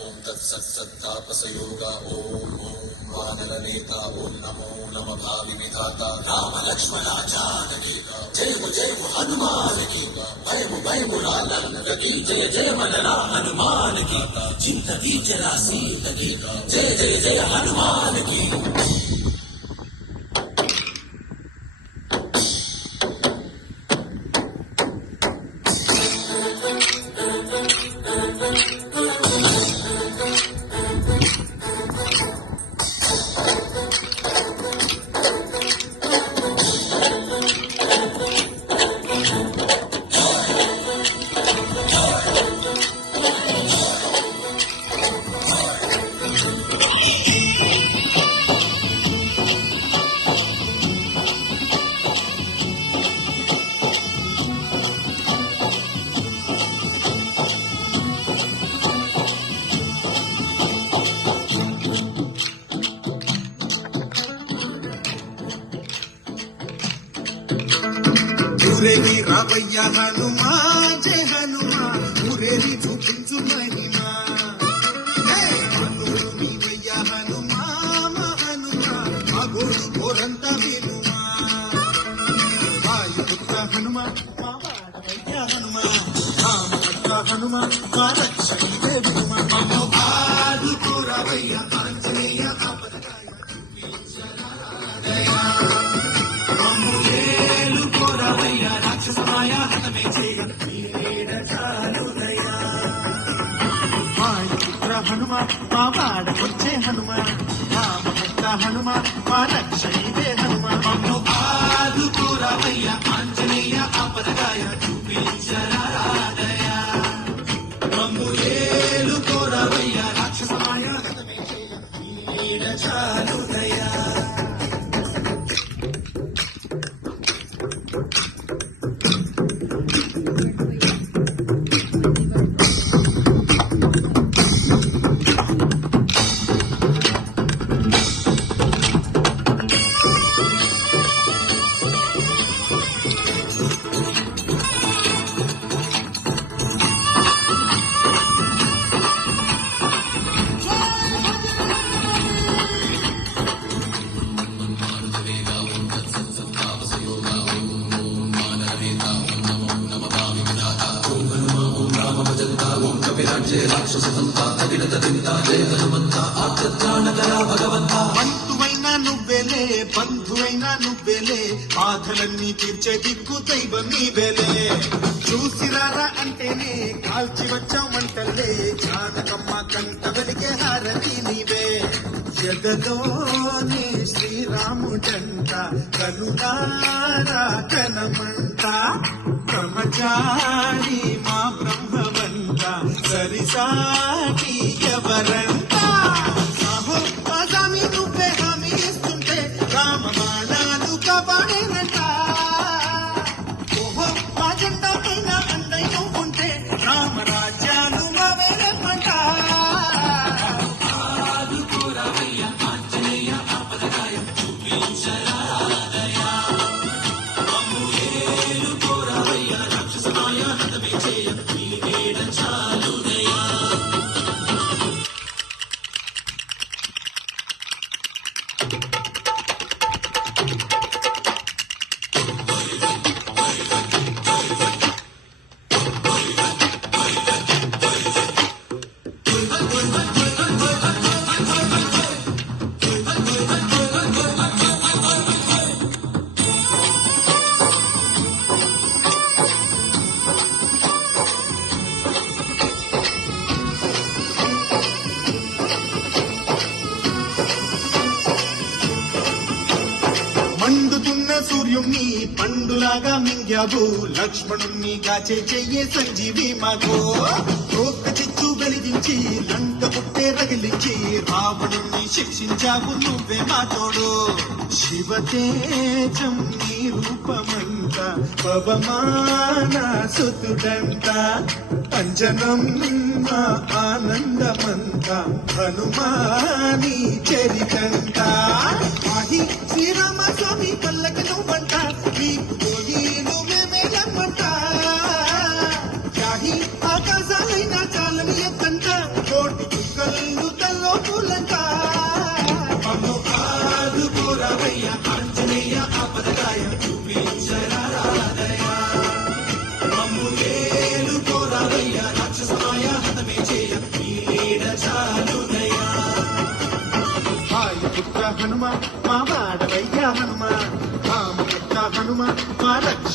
ओम तत्सत्तापसयोगा ओम वानर नेता ओम नमो नम भावि विधाता राम लक्ष्मणा जानकी जय हनुमान की भय मुरालन की जय जय मनरा हनुमान की जिंदगी जरा सीत की जय जय हनुमान की। ఊరేగి రావయ్య హనుమా జయ హనుమా ఊరేగి చూపించు మహిమా నీవయ్య హనుమా హనుమా మా గోడు గోరంత వినుమా వాయుపుత్ర హనుమా మా వాడవయ్య హనుమా రామభద్ర హనుమా మా రక్షణే వినుమా మమ్ము ఆదుకోరవయ్య ఆంజనేయ ఆపదకాయ మమ్ము ఏలుకోరవయ్య రాక్షసమాయ హతమే చేయ వీరేడ చాలుదయా వాయుపుత్ర హనుమా మా వాడకొచ్చే హనుమా రామభద్ర హనుమా మా రక్షణే హనుమా మమ్ము ఆదుకోరవయ్య ఆంజనేయ ఆపదకాయ చూపించరాదయా మమ్ము ఏలుకోరవయ్య రాక్షసమాయ హతమే చేయ వీరేడ చాలుదయా। బంధువైనా నువ్వేలే బంధువైనా నువ్వేలే బాధలన్నీ తీర్చే దిక్కు దైవం నీవేలే చూసిరారా అంటేనే కాల్చి వచ్చామంటలే జానకమ్మ కంట వెలిగే హారతి నీవే ఎదలోనే శ్రీరాముడంట కనులారా కనమంట బ్రహ్మచారి మా బ్రహ్మవంత సరిసాటి ఎవరంట సాహో ఆజామి నువ్వే హామీ ఇస్తుంటే రామ బాణాలు కాపాడేనంట ఓహో మా జెండా పైన అండై నువ్వుంటే రామరాజ్యాలు మావేరే పంట ఆదుకోరవయ్య ఆంజనేయ ఆపదకాయ చూపించరాదయా మమ్ము ఏలుకోరవయ్య రాక్షసమాయ హతమే చేయ వీరేడ చాలుదయా। మండుతున్న సూర్యుణ్ణి పండులాగా మింగావు లక్ష్మణుణ్ణి గాచే చెయ్యే సంజీవి మాకు ఒక్క చిచ్చు వెలిగించి లంక పుట్టే రగిలించి రావణుణ్ణి శిక్షించావు నువ్వే మా తోడు శివతేజం నీ రూపమంత పవమాన సుతుడంత అంజనం మా ఆనందమంత హనుమాని చరితంత ఆహి శ్రీరామ స్వామి పల్లకి నువ్వంట నీకు పోయి హనుమ మా వాడవయ్యా హనుమ రామ భక్త హనుమ మా రక్ష